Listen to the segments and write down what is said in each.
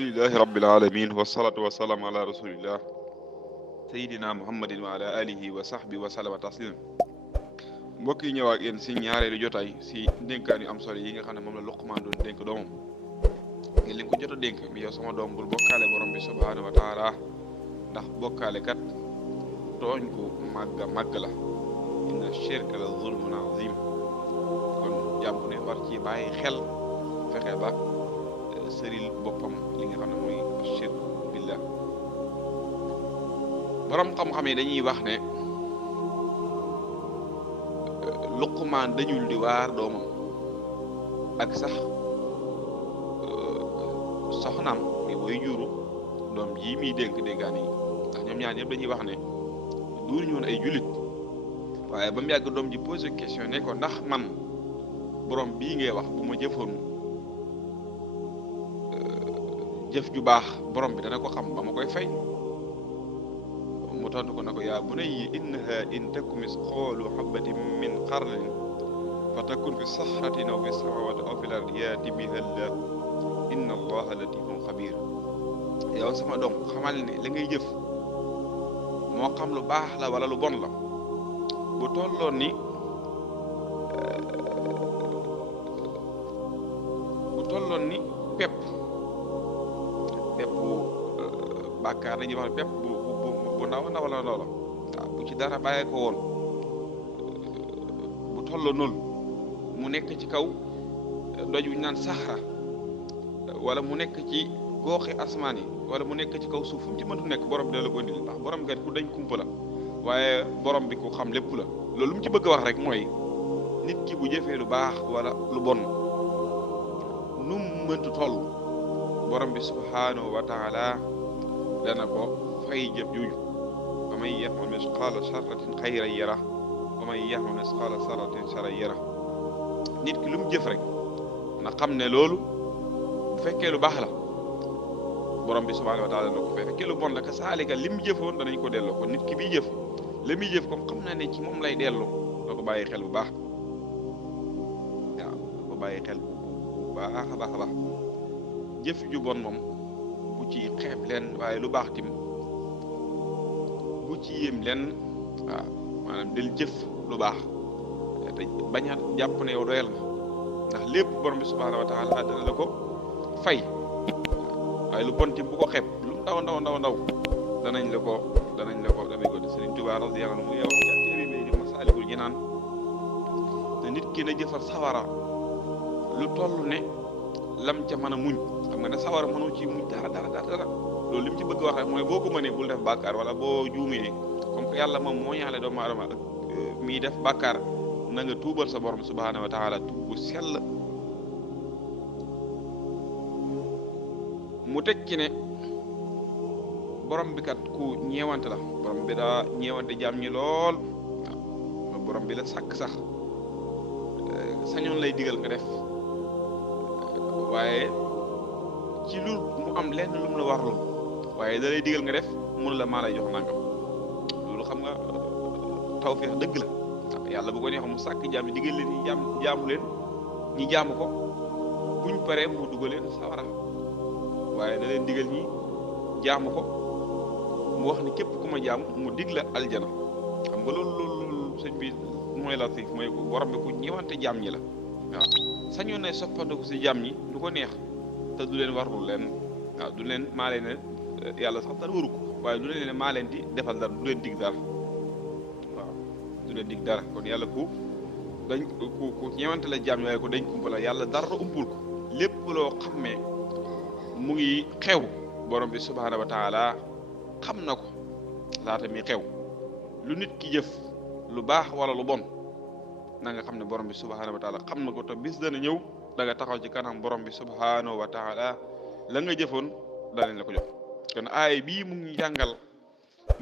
alhamdulillahi rabbil alamin wassalatu wassalamu ala rasulillah sayidina muhammadin wa ala alihi wa sahbi wa sallama taslima mbokk yi ñëw ak yéen si ñaareelu jotaay si dénkaan yu am solo yi nga xam ne moom la Luqmaan doon dénk doomam ngir li ko jot a dénk mi yow sama doom bul bokkaale borom bi subhanahu wa taala ndax bokkaale kat tooñ ku màgg la inna shirka la zulmun azim kon jàmm ne war ci bàyyi xel fexe ba sëril boppam li nga xam ne mooy shirk billah borom xam-xam yi dañuy wax ne Luqmaan dañul di waar doomam ak sax soxnaam mi booy juru doom ji muy dénkaan yi ndax ñoom ñaar ñëpp dañuy wax ne duñu woon ay jullit waaye ba mu yàgg doom ji posé question ne ko ndax man borom bii ngay wax bu ma jëfoon jëf ju baax borom bi dana ko xam ba ma koy fay mu tontu ko na ko yaa bunayya innaha in taku misqaalu habbatin min xardalin fa takun fi saxratin aw fi samawati aw fil ardi yaati biha Allah inna allaha latifun xabir yow sama doom xamal ne la ngay jëf moo xam lu baax la wala lu bon la bu tolloon ni pepp bàkkaar dañuy wax pepp bu ndaw la waaw bu ci dara bàyyee ko woon bu tolloo noonu mu nekk ci kaw doj wu ñu naan saxra wala mu nekk ci gooxi asmaan yi wala mu nekk ci kaw suuf fu mu ci mëntu nekk borom bi da la ko indil ndax borom kat ku dañ kumpa la waaye borom bi ku xam lépp la loolu lu mu ci bëgg a wax rek mooy nit ki bu jëfee lu baax wala lu bon nu mu mëntu toll borom bi subhanahu wa taala dana ko fay jëf juuju wa man ya'mal misqaala sarratin xayran yara wa man ya'mal misqaala sarratin sharran yara nit ki lu mu jëf rek na xam ne loolu bu fekkee lu baax la borom bi subhanahu wa taala dana ko fay fekkee lu bon la ka saalika li mu jëfoon danañ ko delloo ko nit ki biy jëf la muy jëf comme xam na ne ci moom lay delloo doo ko bàyyi xel bu baax waaw doo ko bàyyi xel bu baax a baax jëf ju bon moom bu ci xeeb leen waaye lu baax tim bu ci yéem leen waaw maanaam del jëf lu baax te bañ a jàpp ne yow doyal nga ndax lépp borom bi subhanahu wa taala dana la ko fay waaye lu bon tim bu ko xeeb lu mu ndaw danañ ko Sëriñ Tuubaa radiyallaahu anhu mu yow ca téere bi di Masaalikul Jinaan te nit ki na jëfal sawara lu toll ne lam ca mën a muñ xam nga ne sawara mënoo ci muñ dara loolu li mu ci bëgg wax rek mooy boo ko mënee bul def bàkkaar wala boo juumee comme que yàlla moom moo ñaale doomu aadama ak miy def bàkkaar na nga tuubal sa borom subhaanahu wa taala tuub bu sell mu teg ci ne borom bi kat ku ñeewante la borom bi daa ñeewante jaam ñi lool waaw borom bi la sàkk sax sañoon lay digal nga def waaye ci lu mu am lenn lu mu la warlu waaye da lay digal nga def mun la maa lay jox nangam loolu xam nga tawfeex dëgg la yàlla bu ko neex mu sàkk jaam ñi digal leen ñi jaamu leen ñi jaamu ko buñ paree mu dugal leen sawara waaye da leen digal ñi jaamu ko mu wax ni képp ku ma jaam mu dig la aljana xam nga loolu sëñ bi mooy la fi mooy borom bi ku ñëwante jaam ñi la waaw sañoon ne soppandiku si jaam ñi du ko neex te du leen warul leen waaw du leen maa leen ne yàlla sax dara waru ko waaye du leen ne maa leen di defal dara du leen dig dara waaw du leen dig dara kon yàlla ku ñëwante la jaam ñi waaye ko dañ kumpa la yàlla dara umpul ko lépp loo xam ne mu ngi xew borom bi subhaanahu wa taala xam na ko laata mi xew lu nit ki jëf lu baax wala lu bon na nga xam ne borom bi subhaanahu wa taala xam na ko te bis dana ñëw da nga taxaw ci kanam borom bi subhaanahu wa taala la nga jëfoon danañ la ko jox kon aay bii mu ngi jàngal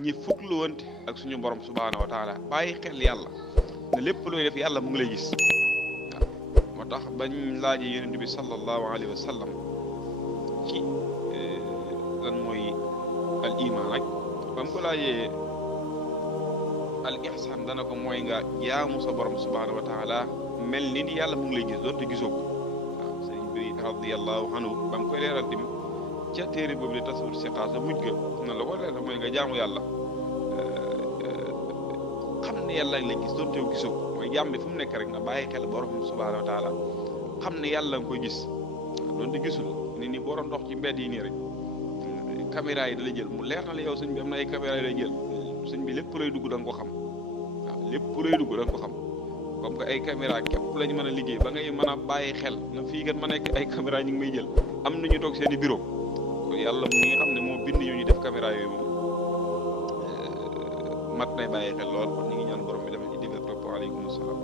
ñi fukk lu wante ak suñu borom subhaanahu wa taala bàyyi xel yàlla ne lépp looy def yàlla mu ngi lay gis waaw moo tax bañ laajee yonent bi sallallahu alayhi wa sallam ci lan mooy al iman rek ba mu ko laajee al ihsan dana ko mooy nga jaamu sa borom subhanahu wa taala mel ni yàlla mu ngi lay gis doonte gisoo ko waaw sëriñ bi radiyallahu anhu ba mu koy leeral tim ca téere boobu di tasawur siqaar sa mujj ga na la ko leer mooy nga jaamu yàlla xam ne yàlla lay gis doon teew gisoo mooy jaam bi fu mu nekk rek nga bàyyi xel borom subhaanahu wa taala xam ne yàlla nga koy gis doon di gisul nit ñi boo doon dox ci mbedd yi nii rek caméra yi da lay jël mu leer na la yow sëñ bi am na ay caméra yi lay jël sëñ bi lépp lay dugg da nga ko xam waaw lépp lay dugg da nga ko xam comme que ay caméra képp lañ mën a liggéey ba ngay mën a bàyyi xel na fii kat ma nekk ay caméra ñu ngi may jël am nañu toog seen i bureau kon yàlla mu ngi xam ne moo bind yu ñu def caméra yooyu moom mat nay bàyyi xel lool kon ñu ngi ñaan borom bi defal ci dégg ak topp. Waaleykum salaam.